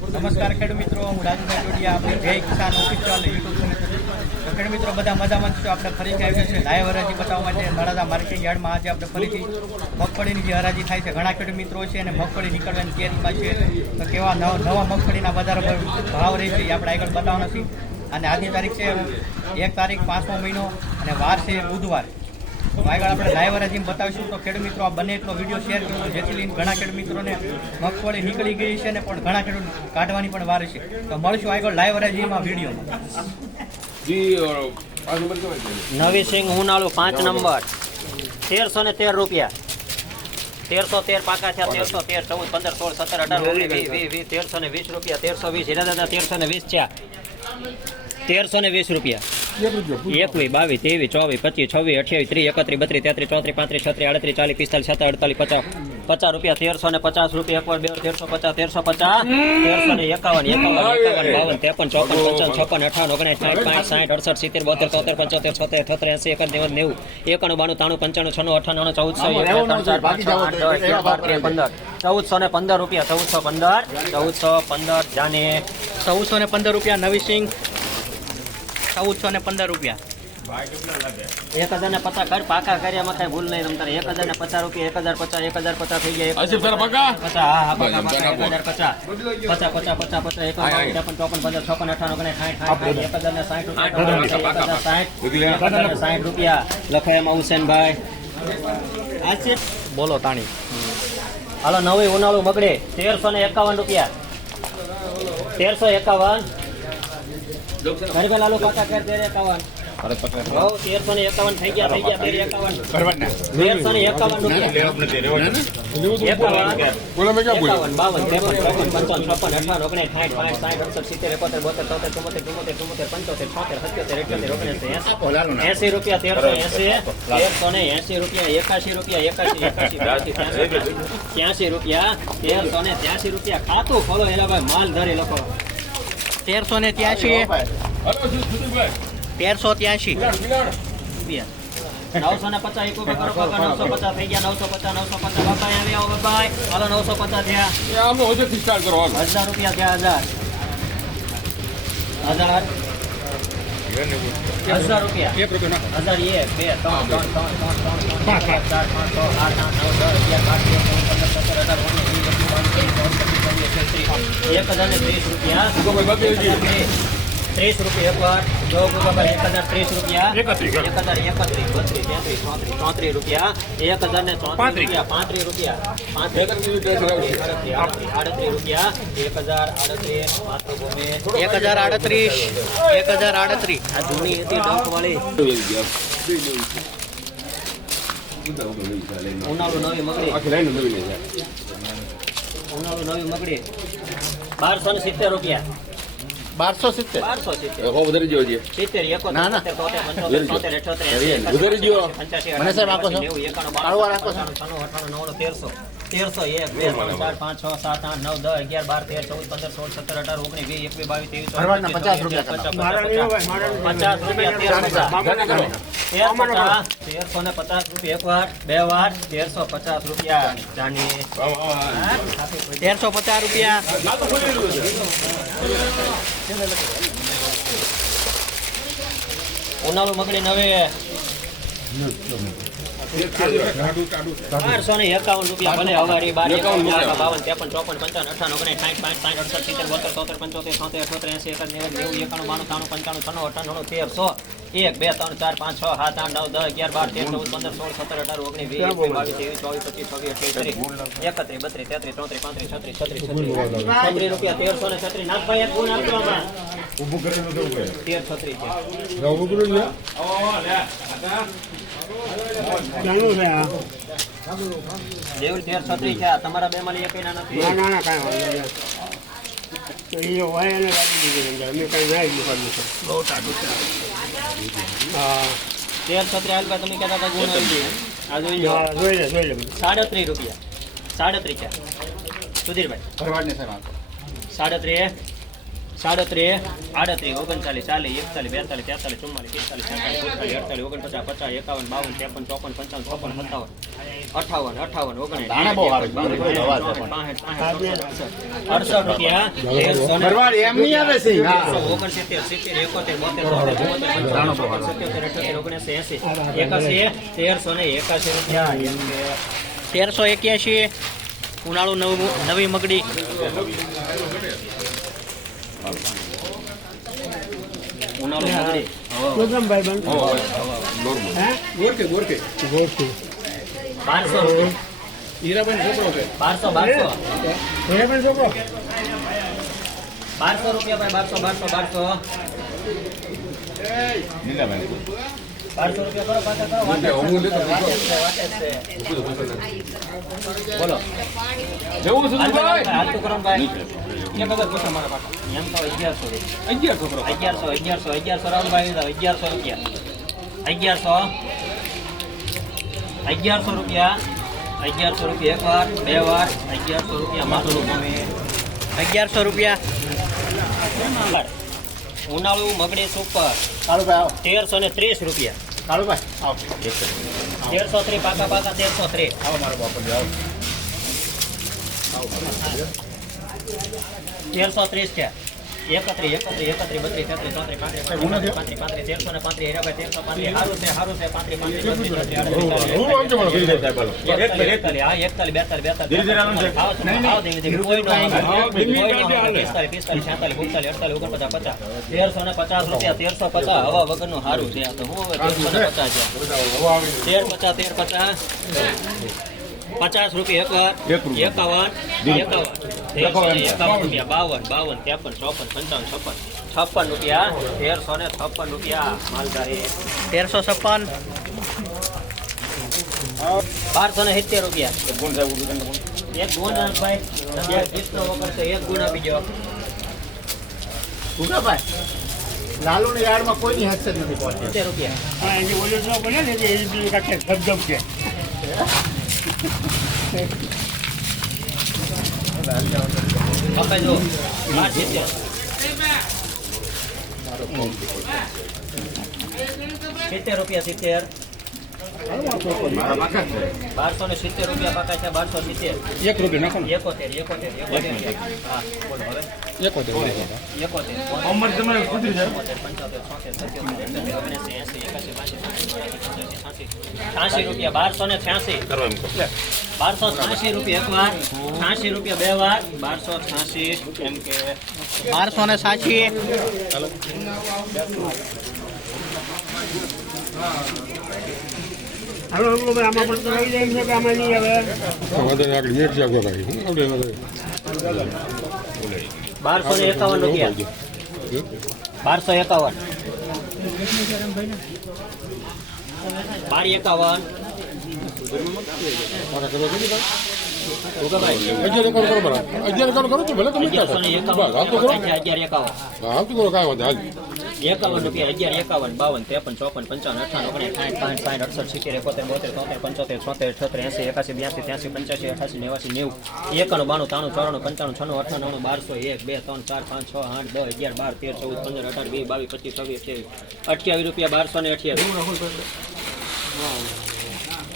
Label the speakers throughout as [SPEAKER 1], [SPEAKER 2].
[SPEAKER 1] નમસ્કાર ખેડૂત મિત્રો, હું રાજુભાઈ જોડિયા આપણે જય કિસાન ઓફિશિયલ યુટ્યુબ ચેનલ ખેડૂત મિત્રો, બધા મજામાં છો? આપણે ફરીથી આવ્યા છે લાઈવ હરાજી બતાવવા માટે તળાજા માર્કેટ યાર્ડમાં. આજે આપણે ફરીથી મગફળીની જે હરાજી થાય છે, ઘણા ખેડૂત મિત્રો છે અને મગફળી નીકળવાની તૈયારીમાં છે. તો કેવા નવા મગફળીના બજાર ભાવ રહે છે એ આપણે આગળ બતાવવાના નથી અને આજની તારીખ છે એક તારીખ પાંચમો મહિનો અને વાર છે બુધવાર. આગળ આપણે લાઈવ હરાજી બતાવીશું તો ખેડૂત મિત્રો આ બને એટલો વીડિયો શેર કરજો જેથી લઈને ઘણા ખેડૂત મિત્રોને મગફળી નીકળી ગઈ છે ને પણ ઘણા ખેડૂત કાઢવાની પણ વાર છે. તો મળશું આગળ લાઈવ હરાજીમાં વિડીયોમાં
[SPEAKER 2] નવી સિંગ ઉનાળુ પાંચ નંબર તેરસો ને તેર રૂપિયા. તેરસો તેર પાકા છે તેરસો તેર ચૌદ પંદર સોળ સત્તર અઢાર ઓગણીસ વીસ વીસ વીસ તેરસો ને વીસ રૂપિયા તેરસો વીસ હીરા દાદા તેરસો ને વીસ છે તેરસો ને વીસ રૂપિયા. એકવીસ બાવીસ ત્રેવીસ ચોવીસ પચીસ છવ્વીસ અઠ્યાવીસ ત્રીસ એકત્રીસ બત્રીસ તેત્રીસ ચોત્રીસ પાંત્રીસ છત્રીસ આડત્રીસ ચાલીસ પિસ્તાલીસ સત્તર અડતાલીસ પચાસ પચાસ રૂપિયા તેરસો ને પચાસ રૂપિયા એકવાર બે તેરસો પચાસ તેરસો પચાસ તેરસો ને એકાવન એકાવન એકાવન બાવન ત્રેપન ચોપન પંચાવન છપ્પન અઠાવન ઓગણીસ સાઠ પાંચ સાઠ અડસઠ સિત્તેર બોતેર તોતેર પંચોતેર છોતેર છોતેર એસી એકર નેવું નેવું એકાણું બાણું ત્રાણું પંચાણું છનું અઠાણું ચૌદસો પંદર ચૌદસો ને પંદર રૂપિયા ચૌદસો પંદર ચૌદસો પંદર જાને
[SPEAKER 1] ચૌદસો ને પંદર રૂપિયા નવી સિંગ ચૌદસો ને પંદર રૂપિયા.
[SPEAKER 2] એક હજાર ને પચાસ કર પાકા કર્યામાં કઈ ભૂલ નહીં તમારે એક હજાર ને પચાસ રૂપિયા એક હજાર પચાસ એક હજાર પચાસ થઈ ગયા. પચાસ હા
[SPEAKER 3] બરાબર.
[SPEAKER 2] હજાર પચાસ પચાસ પચાસ પચાસ પચાસ એક. ત્રેપન ચોપન પંદર છપ્પન અઠાણું ગણે સાઠ એક હજાર ને સાઠ રૂપિયા એક હજાર સાઠ સાઠ રૂપિયા. લખાય એમાં હુસેનભાઈ. આ છે?
[SPEAKER 1] બોલો તાણી.
[SPEAKER 2] હાલો નવી ઉનાળું બગડે. તેરસો ને એકાવન રૂપિયા. તેરસો એકાવન. ગરબે લાલુ કાકા કે તેર એકાવન. હો તેરસો ને એકાવન થઈ ગયા તેર રૂપિયા.
[SPEAKER 3] બોલો
[SPEAKER 2] રૂપિયા તેરસો એસી તેરસો ને એસી રૂપિયા એકાશી રૂપિયા એકાશી એકાશી બ્યાસી, ત્યાંસી. ત્યાંસી રૂપિયા તેરસો ને ત્યાંસી રૂપિયા. ખાતું ખોલો એલા ભાઈ માલ ધરી લખો.
[SPEAKER 1] તેરસો ને ત્યાંશી
[SPEAKER 3] હલો સુધીરભાઈ
[SPEAKER 1] તેરસો ત્યાંશી.
[SPEAKER 2] નવસો ને પચાસ એક કરો કાકા નવસો પચાસ થઈ ગયા નવસો પચાસ નવસો પચાસ. બાપા આવી આવો બાપા હાલો નવસો પચાસ થયા.
[SPEAKER 3] એ આમને હોજેથી સ્ટાર્ટ કરો હાલો.
[SPEAKER 2] હજાર રૂપિયા થયા હજાર. હજાર હજાર. રૂપિયા.
[SPEAKER 3] એક રૂપિયા નાખો.
[SPEAKER 2] હજાર એક બે ત્રણ ત્રણ ત્રણ ત્રણ ત્રણ ત્રણ ચાર ચાર પાંચ છ આઠ આઠ નવ દસ અગિયાર બાર તેર ચૌદ પંદર સત્તર અઢાર ઓગણીસ એક હજાર ત્રીસ રૂપિયા ત્રીસ. રૂપિયા એક વાર ગોપાલ એક હજાર ત્રીસ રૂપિયા એક હજાર એકત્રીસ બત્રીસ રૂપિયા એક હજાર ને રૂપિયા પાંત્રીસ રૂપિયા આડત્રીસ, રૂપિયા એક હજાર આડત્રીસ
[SPEAKER 1] એક હજાર આડત્રીસ એક હજાર આડત્રીસ
[SPEAKER 2] આ જૂની હતી ડંખ વાળી ઉનાળુ નવી મગડી ઉનાળુ નવી મગડી. બારસો ને સિત્તેર રૂપિયા.
[SPEAKER 4] બારસો સિત્તેર.
[SPEAKER 2] બારસો સિત્તેર.
[SPEAKER 3] વધારી ગયો છે
[SPEAKER 2] સિત્તેર એકોતેર
[SPEAKER 4] ના, ના.
[SPEAKER 2] બોતેર, તોતેર, પંચોતેર, છોતેર, અઠ્યોતેર, એંસી, એકાસી,
[SPEAKER 3] વધારી ગયો.
[SPEAKER 4] મને સાહેબ આપો છો?
[SPEAKER 2] નેવું, એકાણું,
[SPEAKER 4] કાળું
[SPEAKER 2] બાણું,
[SPEAKER 4] રાખો છો?
[SPEAKER 2] ત્રેપન, અઠ્ઠાણું, નવ્વાણું, તેરસો. તેરસો એક બે ત્રણ ચાર પાંચ છ સાત આઠ નવ દસ અગિયાર બાર તેર ચૌદ પંદર સોળ સત્તર અઢાર ઓગણીસ વીસ એકવીસ બાવીસ ત્રેવીસ
[SPEAKER 4] રૂપિયા
[SPEAKER 2] રૂપિયા તેરસો ને પચાસ. રૂપિયા એક વાર બે વાર તેરસો પચાસ રૂપિયા. જાની.
[SPEAKER 1] તેરસો પચાસ રૂપિયા.
[SPEAKER 2] ઉનાળુ મગડી નવે. બારસો ને એકાવન રૂપિયા ભલે હવારી બાર
[SPEAKER 3] એકાવન
[SPEAKER 2] એકાવન બાવન ત્રેપન ચોપન પંચાવન અઠાવન ઓગણીસ સાઠ પાંચ સાઠ અડસઠ સિત્તેર બોતેર તોતેર પંચોતેર છોતેર અઠોતેર એસી એકર નેવું નેવું એકાણું બાણું ત્રાણું પંચાણું છન્નું અઠાણું તેર સો એક બે ત્રણ ચાર પાંચ છ. સાત આઠ નવ દસ અગિયાર બાર તેર ચૌદ પંદર સોળ સત્તર અઢાર ઓગણીસ વીસ એકવીસ બાવીસ ત્રેવીસ ચોવીસ પચીસ છવ્વીસ અઠ્યાવીસ ત્રીસ એકત્રીસ બત્રીસ તેત્રીસ ચોત્રીસ પાંત્રીસ છત્રીસ છત્રીસ છત્રીસ રૂપિયા તેરસો ને છત્રીસ નાથભાઈ એક ગુણ આપજો તેર છત્રીસ છે દેવલ તેર છત્રીસ છે. તમારા બે માંથી એક નથી.
[SPEAKER 5] ના ના ના કાંઈ વાંધો નહીં. હોય એને રાખી દીધી અંદર અમે કાંઈ ના દુકાનનું છે. હા.
[SPEAKER 2] તેર છત્રીસ હાલ તમે કહેતા હતા ગુણ આવી આ જોઈ લો.
[SPEAKER 5] હા, જોઈ લે જોઈ લે.
[SPEAKER 2] સાડત્રીસ રૂપિયા. સાડત્રીસ છે. સુધીરભાઈ.
[SPEAKER 4] ભરવાડને સાહેબ
[SPEAKER 2] સાડત્રીસ. સાડત્રીસ આડત્રીસ ઓગણચાલીસ ચાલીસ એકતાલીસ બેતાલીસ તેતાલીસ ચુમ્માલીસ પિસ્તાલીસ છેતાલીસ સુડતાલીસ અડતાલીસ ઓગણપચાસ પચાસ એકાવન બાવન ત્રેપન ચોપન પંચાવન ચોપન સત્તાવન અઠાવન અઠાવન અડસઠ રૂપિયા તેરસો ને
[SPEAKER 4] ભરવાડ એમ નહીં આવે છે હા.
[SPEAKER 2] ઓગણસિત્તેર સિત્તેર એકોતેર બોતેર સત્યોતેર અઠ્યોતેર એંસી એકાસી તેરસો ને એકાસી રૂપિયા તેરસો એક્યાસી ઉનાળુ નવું નવી મગડી ઉનાળુ મગડી
[SPEAKER 5] ગોતમભાઈ બંધ હે
[SPEAKER 3] ગોરકે ગોરકે
[SPEAKER 5] ગોતું
[SPEAKER 2] બારસો રૂપિયા. બારસો બારસો.
[SPEAKER 5] એને પણ છોકરો?
[SPEAKER 2] બારસો બારસો રૂપિયા કરો પાછા કરો. બોલો.
[SPEAKER 3] જવું છું
[SPEAKER 2] હાલતું કરો ભાઈ એમ તો અગિયારસો રૂપિયા
[SPEAKER 3] અગિયાર છોકરો
[SPEAKER 2] અગિયારસો અગિયારસો અગિયારસો રામભાઈ અગિયારસો રૂપિયા અગિયારસો અગિયારસો રૂપિયા અગિયારસો રૂપિયા એક વાર બે વાર અગિયારસો રૂપિયા માથું અગિયારસો રૂપિયા ઉનાળુ મગડી સુપર
[SPEAKER 4] કાળુભાઈ આવો
[SPEAKER 2] તેરસો ને ત્રીસ રૂપિયા
[SPEAKER 4] કાળુભાઈ આવો
[SPEAKER 2] તેરસો ત્રીસ પાકા પાકા તેરસો ત્રીસ
[SPEAKER 4] આવો મારો બાપુ આવો
[SPEAKER 2] તેરસો ત્રીસ છે. એકત્રી એકત્રી એકત્રીસ બત્રીસ તેત્રીસ ચોત્રીસ પાંત્રીસ પાંત્રીસ પાંત્રીસ પાંત્રીસ તેરસો ને પાંત્રીસ હીરાભાઈ તેરસો પાંત્રીસ સારું છે સારું છે પાંત્રીસ પાંત્રીસ બત્રીસ એકતાલીસ, બેતાલીસ, બેતાલીસ. પિસ્તાલીસ, પિસ્તાલીસ, છેતાલીસ, ઓગણચાલીસ, અડતાલીસ, ઓગણપચાસ, પચાસ. તેરસો ને પચાસ રૂપિયા તેરસો પચાસ. હવા વગરનું સારું છે આ તો. હું હવે તેરસો ને પચાસ છે. તેર પચાસ તેર પચાસ. પચાસ રૂપિયા એક. એકાવન. એકાવન. એકાવન રૂપિયા બાવન બાવન ત્રેપન ચોપન પંચાવન છપ્પન. છપ્પન રૂપિયા તેરસો ને છપ્પન રૂપિયા માલધારી. તેરસો છપ્પન. બારસો ને સિત્તેર રૂપિયા? એક ગુણ ભાઈ. તમે જીતનો વગર તો એક ગુણ આપી જાઓ
[SPEAKER 4] ભૂખાભાઈ લાલુ ની યાર્ડમાં કોઈની નથી પહોંચી
[SPEAKER 2] રૂપિયા.
[SPEAKER 5] હા એની ઓલી બને ને એ બી ધબધબ છે
[SPEAKER 2] સિત્તેર રૂપિયા સિત્તેર. બારસો ને સિત્તેર રૂપિયા પાકા છે બારસો સિત્તેર.
[SPEAKER 3] એક રૂપિયા નાખો
[SPEAKER 2] એકોતેર એકોતેર એકોતેર. હા બોલો હવે
[SPEAKER 3] એકોતેર
[SPEAKER 2] એકોતેર.
[SPEAKER 3] અમર તમારે કુતરી જાય.
[SPEAKER 2] પંચોતેર, છોતેર, છ્યાસી. રૂપિયા બારસો ને છ્યાસી.
[SPEAKER 3] કરો એમ કહો.
[SPEAKER 2] બારસો છ્યાસી રૂપિયા એક વાર છ્યાસી રૂપિયા બે વાર બારસો છ્યાસી એમ કે બારસો ને
[SPEAKER 5] સાસી
[SPEAKER 2] બારસો ને એકાવન રૂપિયા. બારસો એકાવન. બાર એકાવન. એકાવન રૂપિયા અગિયાર એકાવન બાવન ત્રેપન ચોપન પંચાવન ઓગણીસ પાંચ સાઠ અડસઠ સિત્તેર એકોતેર પંચોતેર છોતેર છોતેર એસી બ્યાસી ત્યાસી પંચ્યાસી અઠાસી નેવાસી નેવું એકાણું બાણું ત્રાણું ચોરાણું પંચાણું છન્નું અઠાણું બારસો એક બે ત્રણ ચાર પાંચ છ આઠ દસ અગિયાર બાર તેર ચૌદ પંદર અઢાર વીસ બાવીસ પચીસ છવ્વીસ અઠ્યાવીસ અઠ્યાવીસ રૂપિયા બારસો ને અઠ્યાવીસ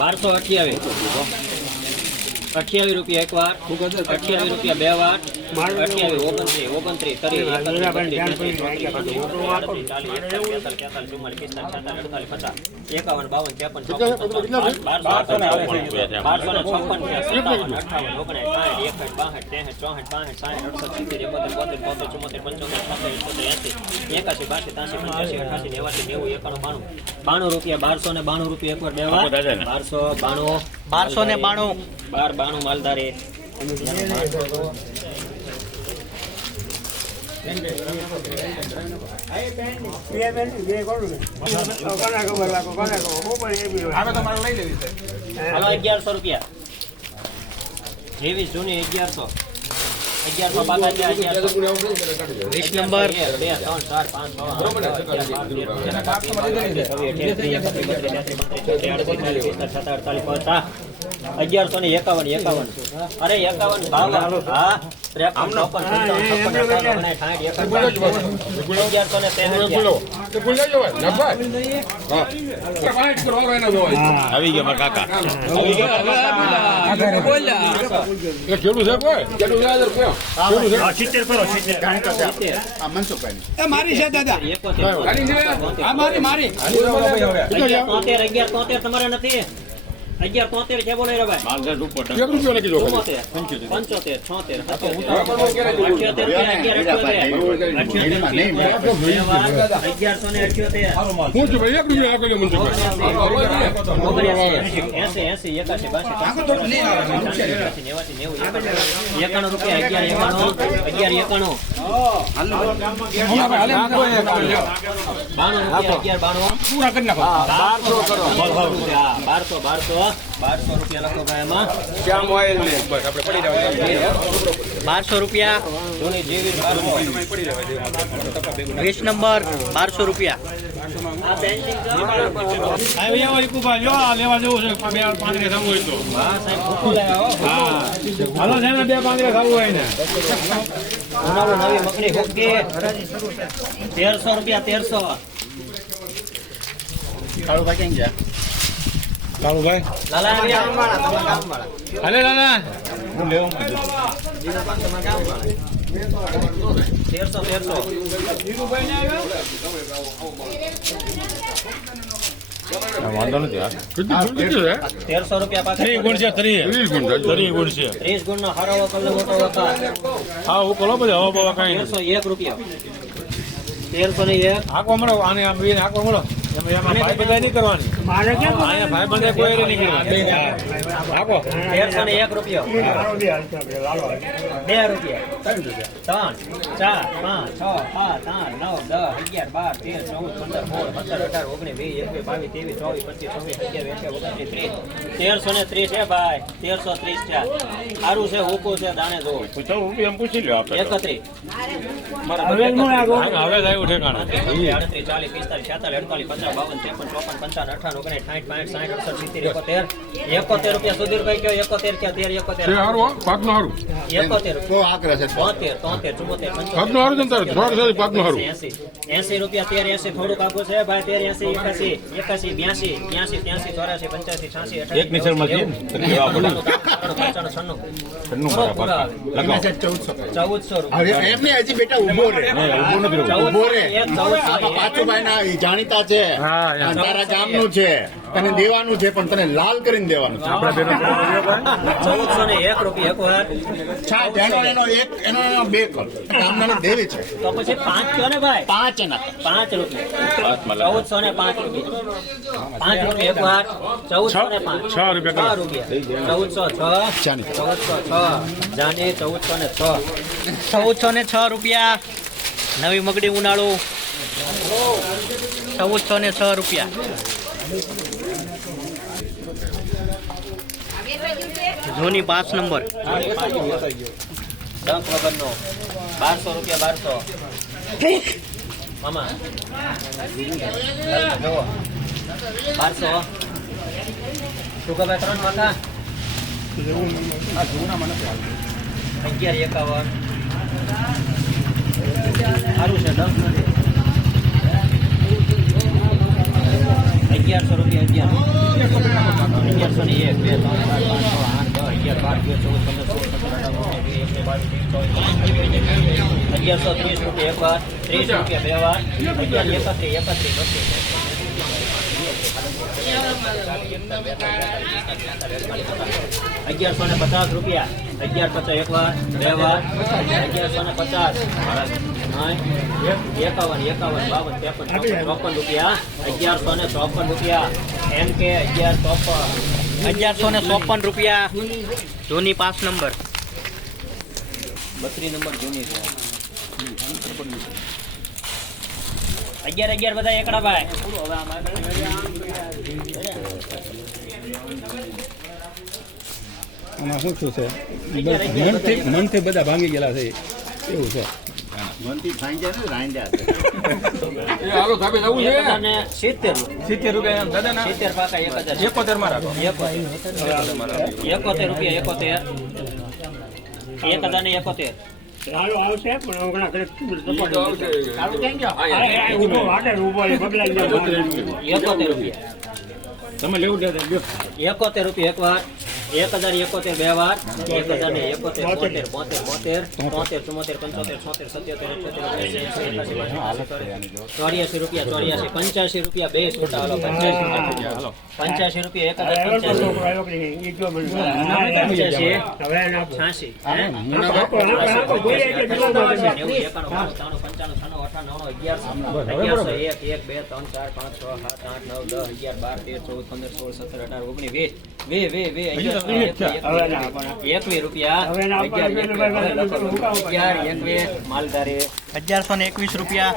[SPEAKER 2] બારસો અઠ્યાવીસ અઠ્યાવીસ રૂપિયા એક વાર અઠ્યાવીસ રૂપિયા બે વાર અઠ્યાવીસ ઓગણત્રીસ ઓગણત્રીસ ત્રીસ એકાવન બાવન ત્રેપન બારસો ને છપ્પન સત્તાવન અઠાવન ઓગણીસ સાઠ એકસઠ બાસઠ ત્રેસઠ ચોસઠ બાસઠ સાઠ અડસઠ સિત્તેર એકોતેર બોતેર તોતેર ચુમ્મોતેર પંચોતેર છોતેર ઇઠોતેર એસી એકાસી બાસી ત્યાસી પંચ્યાસી અઠાસી નેવાસી નેવું એકાણું બાણું. બાણું રૂપિયા બારસો ને બાણું રૂપિયા એકવાર બે વાર. બારસો બાણું. બારસો ને બાણું. બાર બાણું માલધારી. અગિયારસો રૂપિયા. જેવી જૂની અગિયારસો. અગિયારસો પાકા છે વીસ નંબર બે ત્રણ ચાર પાંચ છ ને એકાવન એકાવન અરે એકાવન બાવન હા
[SPEAKER 3] આવે
[SPEAKER 6] ગયા કાકા.
[SPEAKER 3] એ છે
[SPEAKER 4] આ
[SPEAKER 1] મારી મારી
[SPEAKER 2] તમારે નથી? અગિયાર તોતેર છે બોલે રે ભાઈ
[SPEAKER 6] માલધાર ઉપર
[SPEAKER 3] એક રૂપિયો લખી દો ખાલી
[SPEAKER 2] ચુમ્મોતેર પંચોતેર છોતેર સત્યોતેર
[SPEAKER 4] ભીડમાં નહીં મળે.
[SPEAKER 2] અગિયારસો ને અઠ્યોતેર
[SPEAKER 3] હું છું ભાઈ એક રૂપિયો આપી દો મનસુખભાઈ
[SPEAKER 2] એસી એસી એકાસી બાસી નેવાસી નેવું એકાણું રૂપિયા અગિયાર એકાણું અગિયાર એકાણું બાણું રૂપિયા અગિયાર બાણું
[SPEAKER 3] પૂરા કરી નાખો.
[SPEAKER 2] બારસો રૂપિયા. બારસો બારસો બારસો રૂપિયા લખો ભાઈ એમાં.
[SPEAKER 3] શ્યામ ઓઇલ ને. બસ આપણે પડી જવા
[SPEAKER 1] બારસો રૂપિયા.
[SPEAKER 2] જૂની જેવી બારસો.
[SPEAKER 1] વીસ નંબર બારસો રૂપિયા.
[SPEAKER 2] આ પેન્ટિંગ છે. હા સાહેબ ભૂખું લાયા હો. ઉનાળુ નવી મગની તેરસો રૂપિયા તેરસો.
[SPEAKER 4] કાળુભાઈ કેમ ગયા
[SPEAKER 2] લાલા આવ્યા તેરસો તેરસો.
[SPEAKER 6] વાંધો નથી હા.
[SPEAKER 2] તેરસો રૂપિયા પાછળ
[SPEAKER 6] ત્રીસ ગુણ છે ત્રીસ.
[SPEAKER 3] ગુણ છે.
[SPEAKER 6] ત્રીસ ગુણ છે.
[SPEAKER 2] ત્રીસ ગુણ નો હરાવો કલ્લો મોટો
[SPEAKER 6] હા હું કોલો બધે હવા બવા કઈ
[SPEAKER 2] તેરસો એક રૂપિયા. તેરસો ને એક.
[SPEAKER 6] આંખો મળો આને આમ બેન આંખો મળો. ભાઈ બધા નહીં કરવાની અહીંયા ભાઈ બંધ કોઈ નહીં કરવાની. આંખો
[SPEAKER 2] તેરસો ને એક રૂપિયો. બે રૂપિયા. ત્રણ ચાર પાંચ છ સાત આઠ નવ દસ અગિયાર બાર તેર ચૌદ પંદર સોળ સત્તર અઢાર ઓગણીસ વીસ એકવીસ બાવીસ ત્રેવીસ ચોવીસ પચીસ છવ્વીસ અગિયાર એકવીસ ઓગણીસ ત્રીસ. તેરસો ને ત્રીસ છે ભાઈ. તેરસો ત્રીસ છે. સારું છે હુકું છે દાણે જો
[SPEAKER 6] પૂછો એમ પૂછી લ્યો આપણે
[SPEAKER 2] એકત્રીસ.
[SPEAKER 6] હવે
[SPEAKER 2] ચાલીસ પિસ્તાલીસ છેતાલીસ અડતાલીસ પચાસ બાવન ત્રેપન ચોપન પંચાવન અઠાવન ઓગણીસ સાઠ પાંઠ સાઠ અડસઠ સિત્તેર એકોતેર. એકોતેર રૂપિયા સુધીરભાઈ કયો એકોતેર ક્યાં તેર એકોતેર.
[SPEAKER 3] છે હારું હો પાકનું હારું.
[SPEAKER 2] એકોતેર.
[SPEAKER 4] બહુ આગ્રહ છે
[SPEAKER 2] બોતેર તોતેર ચુમ્મોતેર
[SPEAKER 3] પાકનું હારું છે ને તારે? થોડું છે હારું.
[SPEAKER 2] એસી એસી. રૂપિયા તેર એસી થોડુંક આપવું છે ભાઈ તેર એસી એકાસી એકાસી બ્યાસી બ્યાસી ત્યાસી ચોરાસી પંચ્યાસી છ્યાસી
[SPEAKER 6] એક ને? પાકા.
[SPEAKER 2] આવે.
[SPEAKER 4] એમના છે ચૌદસો.
[SPEAKER 2] ચૌદસો રૂપિયા.
[SPEAKER 4] એમને હજી બેટા ઊભો રે.
[SPEAKER 6] ઊભો
[SPEAKER 4] રે.
[SPEAKER 2] એક ચૌદસો
[SPEAKER 4] આમાં
[SPEAKER 2] એક.
[SPEAKER 4] પાછુભાઈ ના જાણીતા છે. તારા ગામનું છે. તને દેવાનું છે પણ તને લાલ કરીને દેવાનું છે.
[SPEAKER 6] આપણે બેનો
[SPEAKER 2] ચૌદસો ને એક રૂપિયા એક વાર
[SPEAKER 4] છા, જેનો એનો એક. એનો એનો બે કર. ગામના દેવી છે.
[SPEAKER 2] તો પછી પાંચ કયો ને ભાઈ?
[SPEAKER 4] પાંચ એના.
[SPEAKER 2] પાંચ રૂપિયા. ચૌદસો ને પાંચ રૂપિયા. પાંચ રૂપિયા એક વાર ચૌદસો ને પાંચ.
[SPEAKER 6] છ રૂપિયા
[SPEAKER 2] છ રૂપિયા. ચૌદસો છ.
[SPEAKER 4] જાની.
[SPEAKER 2] ચૌદસો છ. જાની ચૌદસો ને છ.
[SPEAKER 1] ચૌદસો ને છ રૂપિયા. નવી મગડી ઉનાળો. ચૌદસો ને છ રૂપિયા. જૂની પાંચ નંબર.
[SPEAKER 2] ડંક વગરનો બારસો રૂપિયા બારસો. મામા. બારસો ખબર ત્રણ વાકા અગિયાર, એકાવન. સારું છે દસ નથી. અગિયારસો રૂપિયા અગિયાર અગિયારસો ને એક બે ત્રણ ચાર પાંચ છ આઠ દસ અગિયાર બાર તેર ચૌદ પંદર સોળ સત્તર અઢાર અગિયારસો ત્રીસ રૂપિયા એક વાર ત્રીસ રૂપિયા બે વાર અગિયાર એકત્રીસ એકત્રીસ અગિયારસો ને પચાસ રૂપિયા અગિયાર પચાસ એક વાર બે વાર અગિયારસો ને પચાસ. એકાવન એકાવન બાવન ત્રેપન ચોપન રૂપિયા. અગિયારસો ને ચોપન રૂપિયા. એમ કે અગિયાર ચોપન
[SPEAKER 1] અગિયારસો ને ચોપન રૂપિયા. જૂની પાંચ નંબર.
[SPEAKER 2] બત્રીસ નંબર જૂની છે. અગિયાર અગિયાર બધા એકડા ભાઈ.
[SPEAKER 7] આમાં શું થયું છે? મનથી મનથી બધા ભાંગી ગયેલા છે.
[SPEAKER 4] મનથી ફાઈન ને રાંડ્યા
[SPEAKER 3] એ હાલો સાબે જવું છે.
[SPEAKER 2] રૂપિયા.
[SPEAKER 6] એમ દાદા ના?
[SPEAKER 2] પાકા
[SPEAKER 6] એકોતેરમાં રાખો.
[SPEAKER 2] રૂપિયા ને
[SPEAKER 5] આવશે પણ.
[SPEAKER 4] ચાલુ થઈ ગયો
[SPEAKER 5] વાટે બગલાઈ ગયો.
[SPEAKER 2] એકોતેર
[SPEAKER 6] તમે લેવું
[SPEAKER 2] એકોતેર રૂપિયા એક વાર એક હજાર એકોતેર બે વાર એક હજાર ને એકોતેર બોતેર બોતેર બોતેર તોતેર ચુમોતેર પંચોતેર છોતેર સત્યોતેર ચોર્યાસી રૂપિયા ચોર્યાસી પંચ્યાસી રૂપિયા બે છૂટા હાલો પંચ્યાસી. પંચ્યાસી રૂપિયા એક હજાર પંચ્યાસી. છ્યાસી પંચાણું, છન્નું, અગિયારસો, અગિયારસો, એક, એક, બે, ત્રણ, ચાર, પાંચ, છ, સાત, આઠ, નવ, દસ, અગિયાર, બાર, તેર, ચૌદ, પંદર, સોળ, સત્તર, અઢાર, ઓગણીસ, વીસ,
[SPEAKER 5] વે વે વે
[SPEAKER 2] એકવીસ, રૂપિયા અગિયાર, એકવીસ, માલધારી
[SPEAKER 1] અગિયારસો ને એકવીસ રૂપિયા